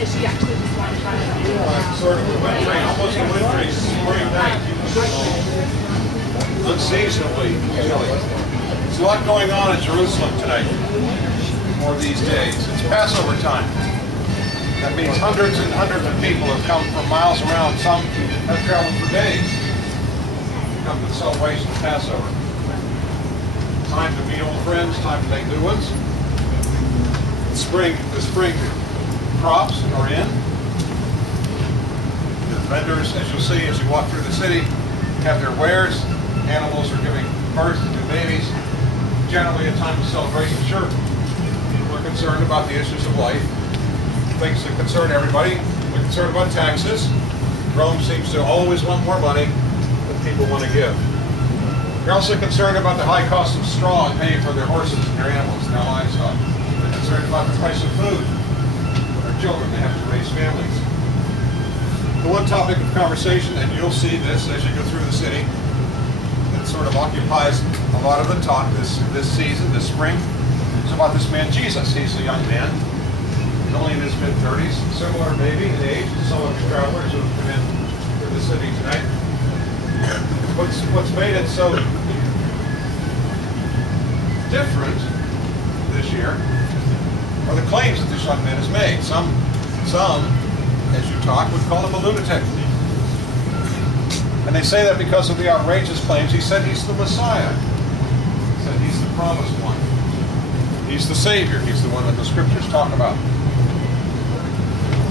Sort of a wintry, almost a wintry spring night. Unseasonably chilly. There's a lot going on in Jerusalem tonight, or these days. It's Passover time. That means hundreds and hundreds of people have come from miles around. Some have traveled for days to come to the celebration of Passover. Time to meet old friends, time to make new ones. The spring crops are in. The vendors, as you'll see as you walk through the city, have their wares. Animals are giving birth to new babies. Generally a time of celebration. Sure, people are concerned about the issues of life, things that concern everybody. We're concerned about taxes. Rome seems to always want more money than people want to give. They're also concerned about the high cost of straw and paying for their horses and their animals and their livestock. They're concerned about the price of food for their children. They have to raise families. The one topic of conversation, and you'll see this as you go through the city, that sort of occupies a lot of the talk this season, this spring, is about this man Jesus. He's a young man, only in his mid-30s, similar maybe in age to some of you travelers who have come in to the city tonight. What's made it so different this year are the claims that this young man has made. Some, as you talk, would call him a lunatic. And they say that because of the outrageous claims. He said he's the Messiah. He said he's the promised one. He's the Savior. He's the one that the Scriptures talk about.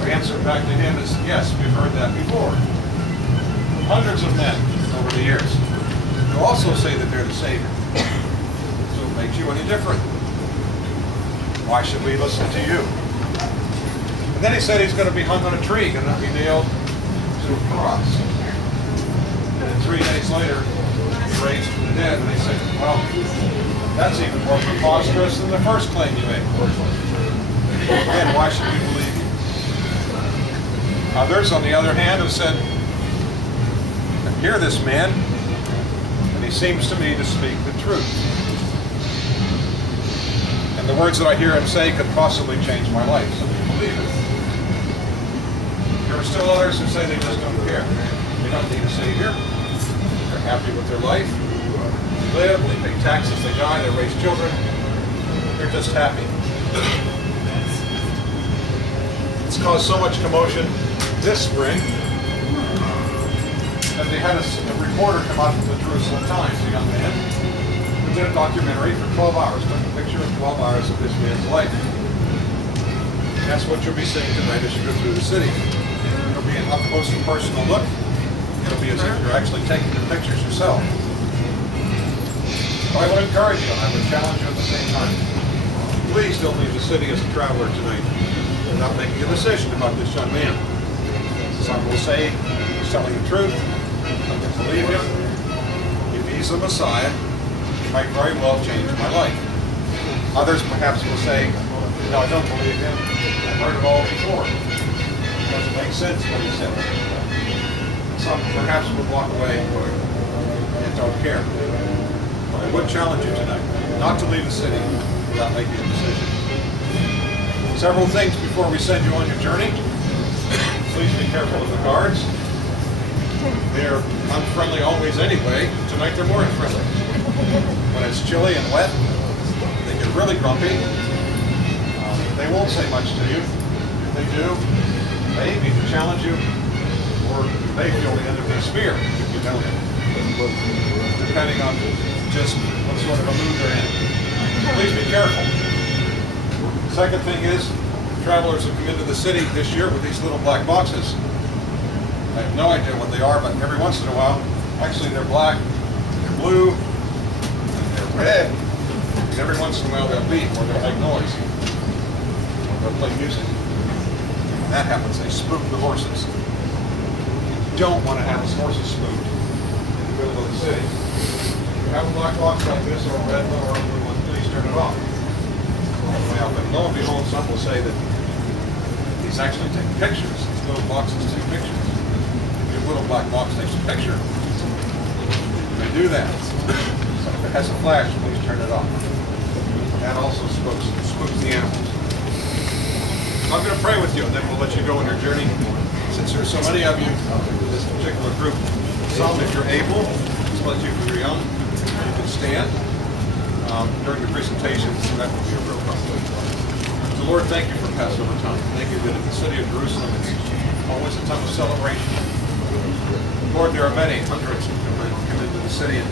The answer back to him is, yes, we've heard that before. Hundreds of men over the years who also say that they're the Savior. So it makes you any different. Why should we listen to you? And then he said he's going to be hung on a tree, going to be nailed to a cross. And 3 days later, he's raised from the dead. And they say, well, that's even more preposterous than the first claim you made. Again, why should we believe you? Others, on the other hand, have said, I hear this man, and he seems to me to speak the truth. And the words that I hear him say could possibly change my life, so we believe it. There are still others who say they just don't care. They don't need a Savior. They're happy with their life. They live, they pay taxes, they die, they raise children. They're just happy. It's caused so much commotion this spring that they had a reporter come out from the Jerusalem Times, a young man, who did a documentary for 12 hours, took a picture of 12 hours of this man's life. And that's what you'll be seeing tonight as you go through the city. It'll be an up-close and personal look. It'll be as if you're actually taking the pictures yourself. But I would encourage you, and I would challenge you at the same time, please don't leave the city as a traveler tonight without making a decision about this young man. Some will say he's telling the truth. Some will believe him. If he's the Messiah, he might very well change my life. Others perhaps will say, no, I don't believe him. I've heard it all before. It doesn't make sense what he said. Some perhaps would walk away and don't care. But I would challenge you tonight not to leave the city without making a decision. Several things before we send you on your journey. Please be careful of the guards. They're unfriendly always anyway. Tonight they're more unfriendly. When it's chilly and wet, they get really grumpy. They won't say much to you. If they do, maybe to challenge you, or they feel the end of their spear if you don't. Depending on just what sort of a mood they're in. So please be careful. The second thing is, travelers have come into the city this year with these little black boxes. I have no idea what they are, but every once in a while, actually they're black, they're blue, and they're red. And every once in a while they'll beep or they'll make noise. Or they'll play music. When that happens, they spook the horses. You don't want to have horses spooked in the middle of the city. If you have a black box like this or a red one or a blue one, please turn it off. Well, but lo and behold, some will say that these actually take pictures. These little boxes take pictures. If your little black box takes a picture, they do that. So if it has a flash, please turn it off. That also spooks the animals. I'm going to pray with you, and then we'll let you go on your journey. Since there's so many of you in this particular group, some, if you're able, especially if you're young, you can stand during the presentation. So that would be a real comfort. So Lord, thank you for Passover time. Thank you that in the city of Jerusalem, it's always a time of celebration. Lord, there are many, hundreds who come into the city and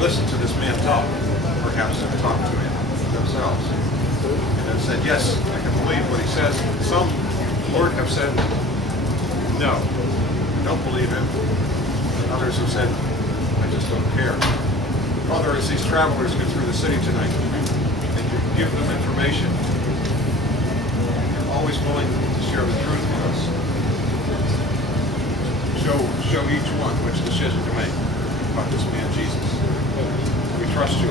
listen to this man talk, perhaps have talked to him themselves, and have said, yes, I can believe what he says. Some, Lord, have said, no, I don't believe him. And others have said, I just don't care. Father, as these travelers go through the city tonight, and you give them information, you're always willing to share the truth with us. Show each one which decision to make about this man Jesus. We trust you.